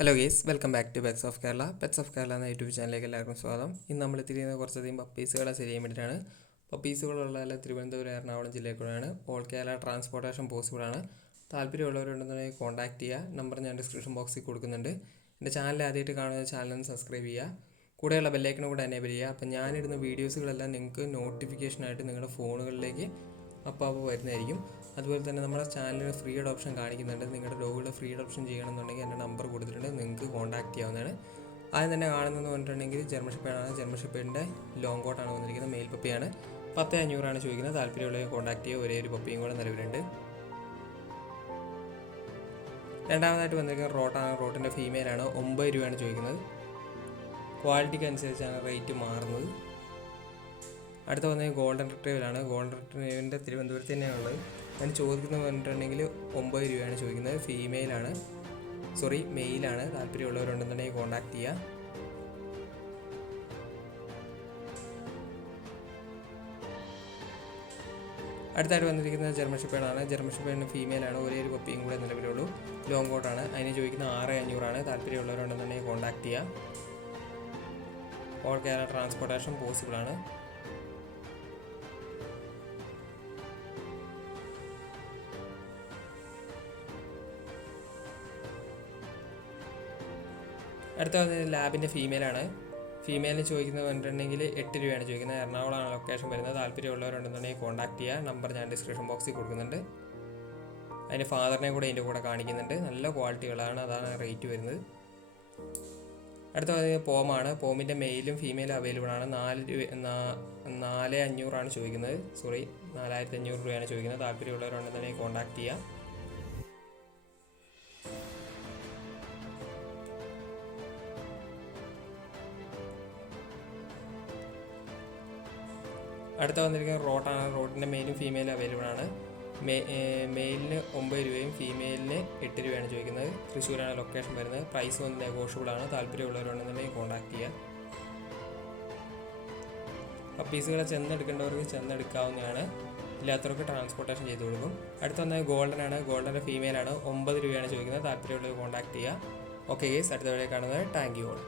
Hello guys, welcome back to pets of Kerala. Pets of Kerala എന്ന YouTube ചാനലിലേക്ക് എല്ലാവർക്കും സ്വാഗതം. ഇന്ന് നമ്മൾ എത്തിയിരിക്കുന്നത് കുറച്ചധികം പപ്പീസുകളെ സെയിൽ ചെയ്യാൻ വേണ്ടിയിട്ടാണ്. പപ്പീസുകളുള്ള തിരുവനന്തപുരം, എറണാകുളം ജില്ലയിലൂടെയാണ്. ഓൾ കേരള ട്രാൻസ്പോർട്ടേഷൻ പോസിബിളാണ്. താല്പര്യമുള്ളവരുണ്ടെന്നുണ്ടെങ്കിൽ കോൺടാക്ട് ചെയ്യുക. നമ്പർ ഞാൻ ഡിസ്ക്രിപ്ഷൻ ബോക്സിൽ കൊടുക്കുന്നുണ്ട്. എൻ്റെ ചാനൽ ആദ്യമായിട്ട് കാണുന്ന ചാനലൊന്ന് സബ്സ്ക്രൈബ് ചെയ്യുക. കൂടെയുള്ള ബെല്ലൈക്കനും കൂടെ എനേബിൾ ചെയ്യുക. അപ്പോൾ ഞാനിടുന്ന വീഡിയോസുകളെല്ലാം നിങ്ങൾക്ക് നോട്ടിഫിക്കേഷനായിട്ട് നിങ്ങളുടെ ഫോണുകളിലേക്ക് അപ്പോൾ വരുന്നതായിരിക്കും. അതുപോലെ തന്നെ നമ്മുടെ ചാനലിൽ ഫ്രീ അഡോപ്ഷൻ കാണിക്കുന്നുണ്ട്. നിങ്ങളുടെ ഡോഗുകളുടെ ഫ്രീ അഡോപ്ഷൻ ചെയ്യണമെന്നുണ്ടെങ്കിൽ എൻ്റെ നമ്പർ കൊടുത്തിട്ടുണ്ട്, നിങ്ങൾക്ക് കോൺടാക്ട് ചെയ്യാവുന്നതാണ്. ആദ്യം തന്നെ കാണുന്നതെന്ന് പറഞ്ഞിട്ടുണ്ടെങ്കിൽ ജർമ്മൻ ഷെപ്പേർഡാണ്. ജർമ്മൻ ഷെപ്പേർഡിൻ്റെ ലോങ് കോട്ടാണ് വന്നിരിക്കുന്നത്. മെയിൽ പപ്പിയാണ്. 10,500 ചോദിക്കുന്നത്. താല്പര്യമുള്ളവരെ കോൺടാക്ട് ചെയ്യുക. ഒരേ ഒരു പപ്പിയും കൂടെ നിലവിലുണ്ട്. രണ്ടാമതായിട്ട് വന്നിരിക്കുന്നത് റോട്ടാണ്. റോട്ടിൻ്റെ ഫീമെയിലാണ്. 9 രൂപയാണ് ചോദിക്കുന്നത്. ക്വാളിറ്റിക്ക് അനുസരിച്ചാണ് റേറ്റ് മാറുന്നത്. അടുത്ത വന്നത് ഗോൾഡൻ റിട്രീവറാണ്. ഗോൾഡൻ റിട്രീവറിൻ്റെ തിരുവനന്തപുരത്ത് തന്നെയാണുള്ളത്. ഞാൻ ചോദിക്കുന്നത് പറഞ്ഞിട്ടുണ്ടെങ്കിൽ 9 രൂപയാണ് ചോദിക്കുന്നത്. മെയിലാണ്. താല്പര്യമുള്ളവരുണ്ടെന്നുണ്ടെങ്കിൽ കോൺടാക്ട് ചെയ്യുക. അടുത്തായിട്ട് വന്നിരിക്കുന്നത് ജർമ്മൻ ഷെപ്പേർഡാണ്. ജർമ്മൻ ഷെപ്പേർഡിന് ഫീമെയിലാണ്. ഒരേ ഒരു പപ്പിയും കൂടെ നിലവിലുള്ളൂ. ലോങ് കോട്ടാണ്. അതിന് ചോദിക്കുന്നത് 6,500. താല്പര്യമുള്ളവരുണ്ടെന്നുണ്ടെങ്കിൽ കോൺടാക്ട് ചെയ്യുക. ഓൾ കേരള ട്രാൻസ്പോർട്ടേഷൻ പോസിബിളാണ്. അടുത്ത വന്നത് ലാബിൻ്റെ ഫീമെയിലാണ്. ഫീമെയിലിന് ചോദിക്കുന്നത് പറഞ്ഞിട്ടുണ്ടെങ്കിൽ 8 രൂപയാണ് ചോദിക്കുന്നത്. എറണാകുളമാണ് ലൊക്കേഷൻ വരുന്നത്. താല്പര്യമുള്ളവരുണ്ടെന്നുണ്ടെങ്കിൽ കോൺടാക്ട് ചെയ്യുക. നമ്പർ ഞാൻ ഡിസ്ക്രിപ്ഷൻ ബോക്സിൽ കൊടുക്കുന്നുണ്ട്. അതിൻ്റെ ഫാദറിനെ കൂടെ ഇതിൻ്റെ കൂടെ കാണിക്കുന്നുണ്ട്. നല്ല ക്വാളിറ്റികളാണ്, അതാണ് റേറ്റ് വരുന്നത്. അടുത്ത വന്നത് പോമാണ്. പോമിൻ്റെ മെയിലും ഫീമെയിലും അവൈലബിൾ ആണ്. 4,500 ചോദിക്കുന്നത്. 4,500 രൂപയാണ് ചോദിക്കുന്നത്. താല്പര്യമുള്ളവരുണ്ടെന്നുണ്ടെങ്കിൽ കോൺടാക്ട് ചെയ്യുക. അടുത്ത വന്നിരിക്കുന്നത് റോട്ടാണ്. റോട്ടിൻ്റെ മെയിലും ഫീമെയിലും അവൈലബിൾ ആണ്. മെയിലിന് 9 രൂപയും ഫീമെയിലിന് 8 രൂപയാണ് ചോദിക്കുന്നത്. തൃശ്ശൂരാണ് ലൊക്കേഷൻ വരുന്നത്. പ്രൈസ് വന്ന് നെഗോഷ്യബിൾ ആണ്. താല്പര്യമുള്ളവരുണ്ടെന്നുണ്ടെങ്കിൽ കോൺടാക്ട് ചെയ്യുക. പപ്പീസുകളെ ചെന്നെടുക്കേണ്ടവർക്ക് ചെന്നെടുക്കാവുന്നതാണ്. ഇല്ലാത്തവർക്ക് ട്രാൻസ്പോർട്ടേഷൻ ചെയ്ത് കൊടുക്കും. അടുത്ത വന്നത് ഗോൾഡനാണ്. ഗോൾഡൻ്റെ ഫീമെയിലാണ്. 9 രൂപയാണ് ചോദിക്കുന്നത്. താല്പര്യമുള്ളവർ കോൺടാക്ട് ചെയ്യുക. ഓക്കെ ഗേസ്, അടുത്ത വീഡിയോ കാണുന്നത്. Thank you all.